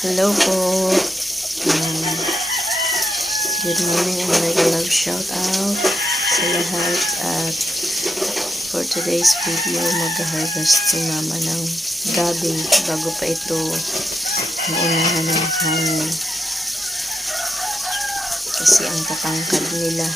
Hello po. Um, Good morning and mega love shout out sa lahat. At for today's video, mag-harvest si mama ng gabi bago pa ito maunahan ng hangin. Kasi ang tatangkad nila.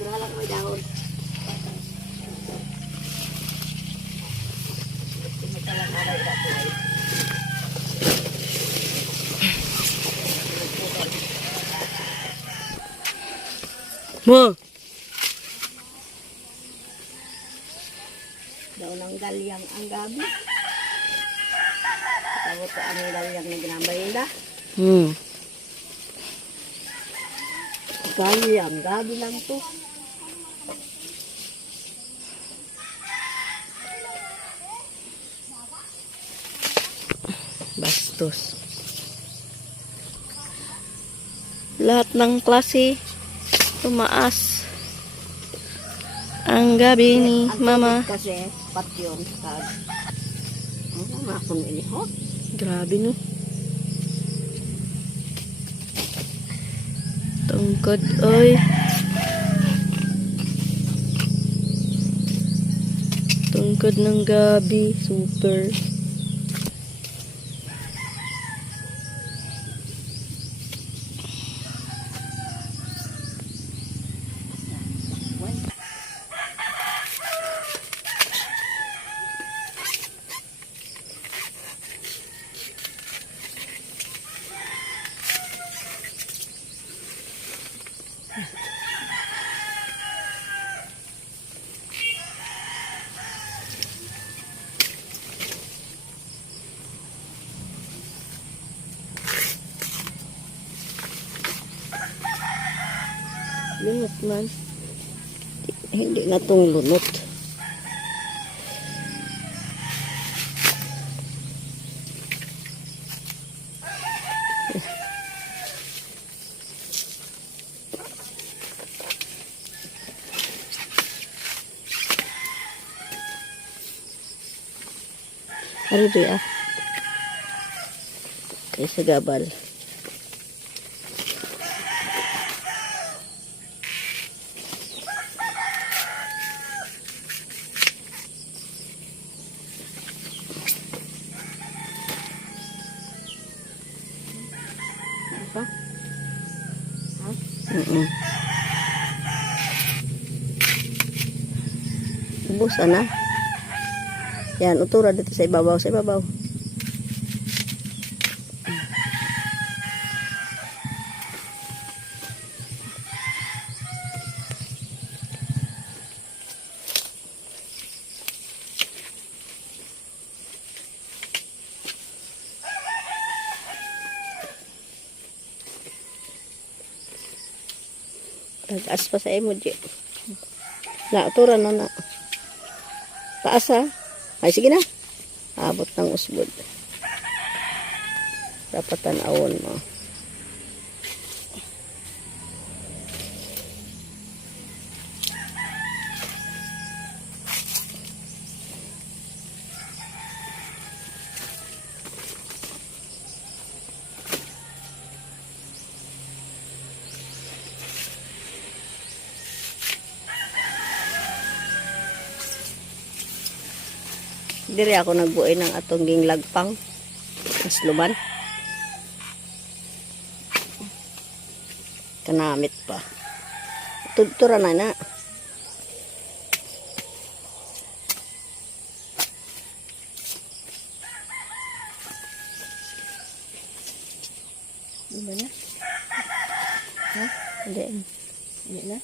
Gralang may dahon. Mo! Daw ng galyang ang gabi. Tawo to ang galyang na ginambay nila. Galyang, gabi lang to. Bastos. Lahat ng klase tumaas ang gabi ni mama. Kasi patyon kag. Ano makon ini ho? Grabe no. Tungkod oy. Tungkod ng gabi, super. Lunot man. Hindi na tong lunot. Ano di ah? Kaysa gabal. Apa? Ha? Ubus na. Yan, utura dito sa ibabaw, sa ibabaw. Tagas pa sa emoji. Na, utura na. Taas ha. Ay, sige na. Abot ng usbod. Dapat tanawon mo. Diri ako nagbuoy ng atong ginglagpang. Masluman. Kanamit pa. Tudtura na na. Diba na? Ha? Hindi. Hindi na?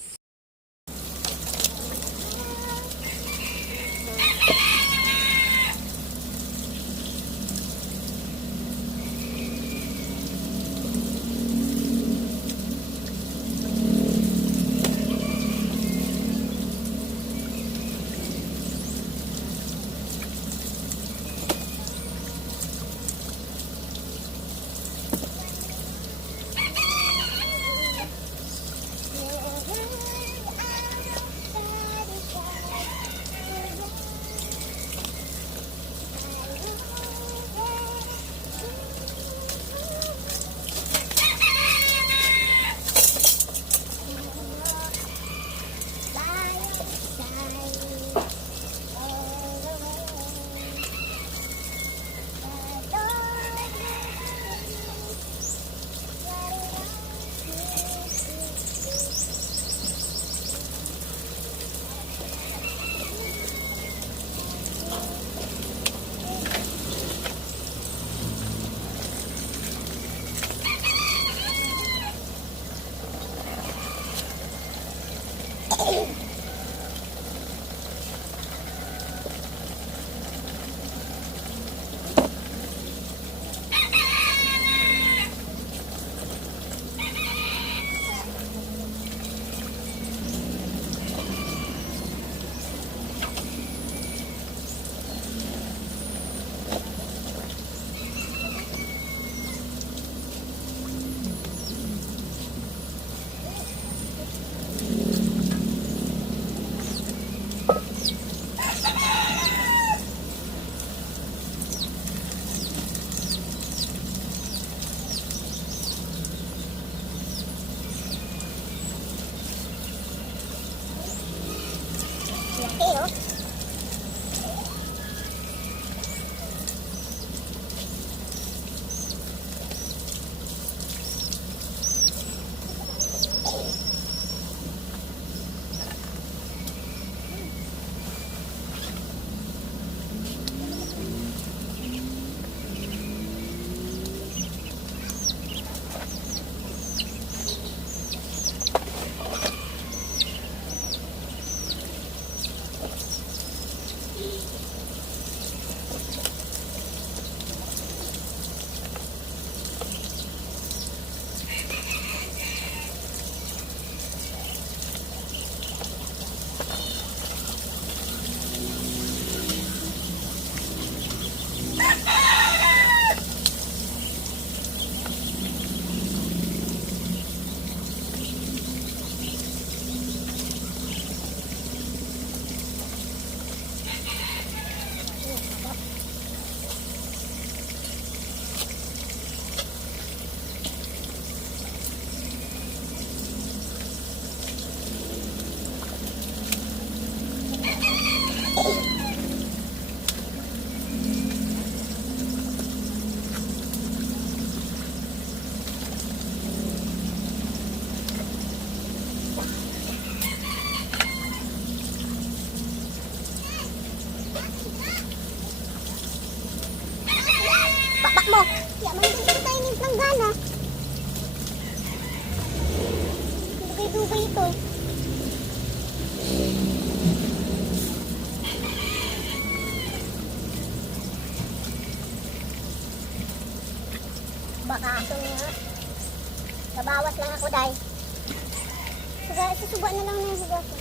mo. Ya, manipin tayo ng planggana. Dugay-dugay ito. Baka aso nga. Nabawas lang ako, day. Susuba na lang na yung suga ko.